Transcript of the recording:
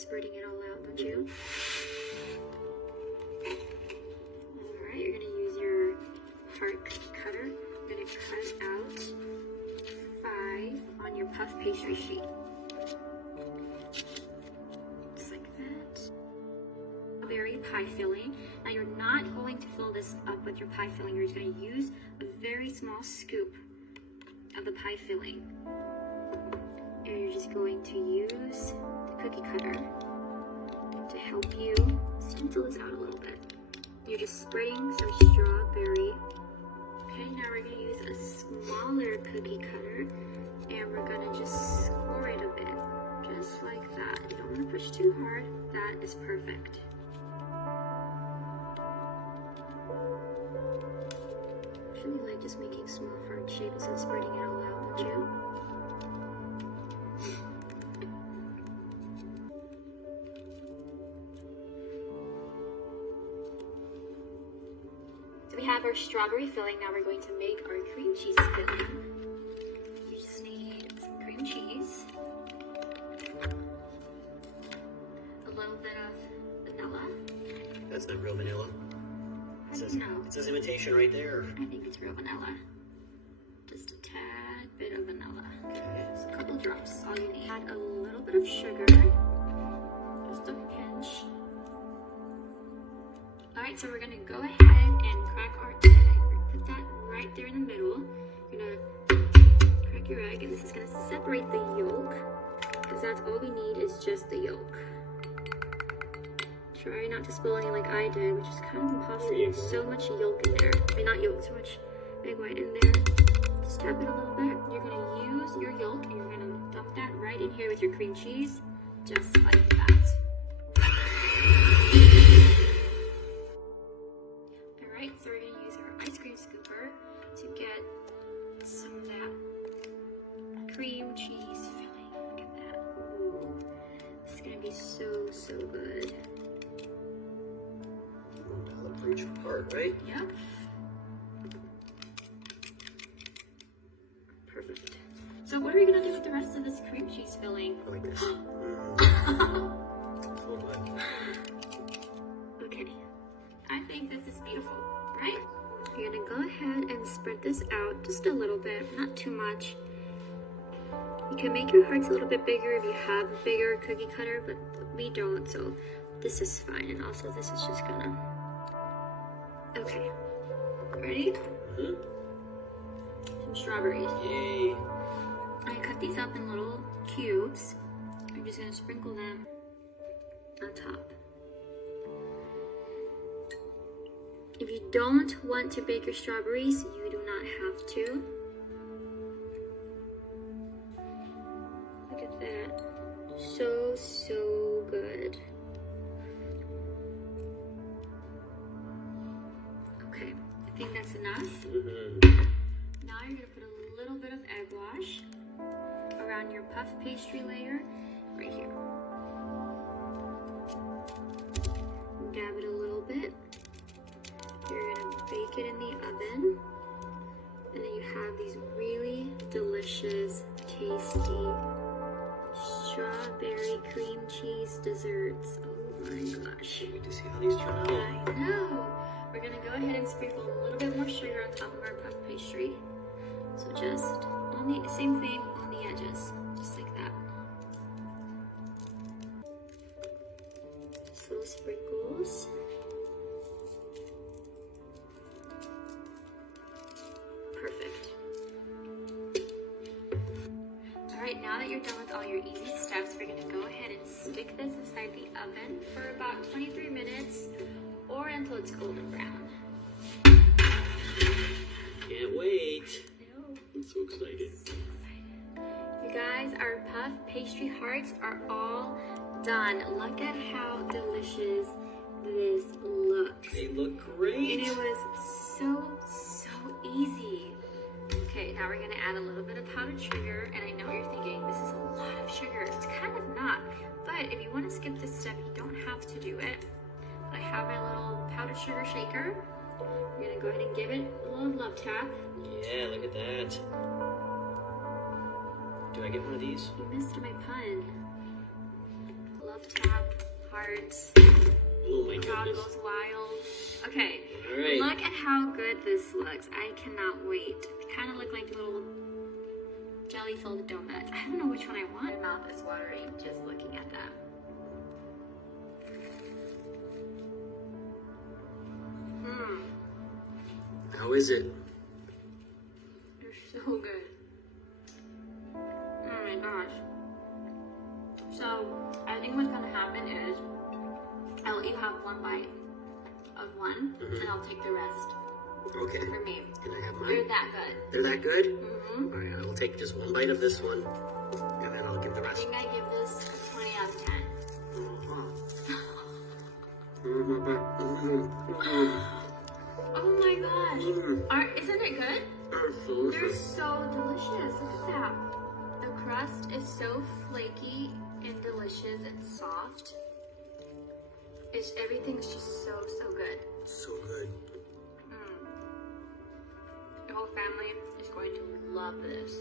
spreading it all out, don't you? Alright, you're going to use your heart cookie cutter. You're going to cut out 5 on your puff pastry sheet. Just like that. Strawberry pie filling. Now you're not going to fill this up with your pie filling. You're just going to use a very small scoop of the pie filling. And you're just going to use the cookie cutter to help you stencil this out a little bit. You're just spreading some strawberry. Okay, now we're going to use a smaller cookie cutter and we're going to just score it a bit, just like that. You don't want to push too hard. That is perfect. I really like just making small heart shapes and spreading it all out, don't you? So we have our strawberry filling. Now we're going to make our cream cheese filling. You just need some cream cheese, a little bit of vanilla. That's not real vanilla. It says imitation right there. I think it's real vanilla. Just a tad bit of vanilla. Okay. Just a couple drops, all you need. Add a little bit of sugar, just a pinch. Alright, so we're going to go ahead and crack our egg. Put that right there in the middle. You're going to crack your egg, and this is going to separate the yolk, because that's all we need is just the yolk. Try not to spill any like I did, which is kind of impossible. So much yolk in there. I mean, not yolk, so much egg white in there. Just tap it a little bit. You're going to use your yolk, and you're going to dump that right in here with your cream cheese, just like that. Alright, so we're going to use our ice cream scooper to get some of that cream cheese filling. Look at that. Ooh, this is going to be so, so good. For each part, right? Yep. Perfect. So what are we going to do with the rest of this cream cheese filling? Like this. Okay. I think this is beautiful, right? You're going to go ahead and spread this out just a little bit, not too much. You can make your hearts a little bit bigger if you have a bigger cookie cutter, but we don't, so this is fine. And also this is just gonna... Okay. Ready? Mm-hmm. Some strawberries. Yay. I cut these up in little cubes. I'm just gonna sprinkle them on top. If you don't want to bake your strawberries, you do not have to. Look at that. So, so good. Okay, I think that's enough. Now you're gonna put a little bit of egg wash around your puff pastry layer right here. Dab it a little bit. You're gonna bake it in the oven, and then you have these really delicious, tasty strawberry cream cheese desserts. Oh my gosh. Can't wait to see how these turn out. I know. We're gonna go ahead and sprinkle a little bit more sugar on top of our puff pastry. So just on the same thing on the edges, just like that. Just little sprinkles. Perfect. Alright, now that you're done with all your easy steps, we're gonna go ahead and stick this inside the oven for about 23 minutes or until it's golden brown. Can't wait. No. I'm so excited. You guys, our puff pastry hearts are all done. Look at how delicious this looks. They look great. And it was so easy. Okay, now we're gonna add a little bit of powdered sugar, and I know you're thinking, this is a lot of sugar. It's kind of not, but if you wanna skip this step, you don't have to do it. I have my little powdered sugar shaker. I'm gonna go ahead and give it a little love tap. Yeah, look at that. Do I get one of these? You missed my pun. A love tap, hearts, Oh my crowd goodness. goes wild. Okay, All right. look at how good this looks. I cannot wait. They kind of look like little jelly-filled donuts. I don't know which one I want. My mouth is watering just looking at them. Mmm. How is it? They're so good. Oh my gosh. So, I think what's gonna happen is I'll let you have one bite of one, and I'll take the rest Okay. for me. Can I have They're mine? that good. They're that good? Mm-hmm. All right, I will take just one bite of this one, and then I'll give the I rest. think I give this a 20 out of 10. Oh my gosh. Isn't it good? They're so delicious. Look at that. The crust is so flaky and delicious and soft. Everything's just so good. So good. The whole family is going to love this.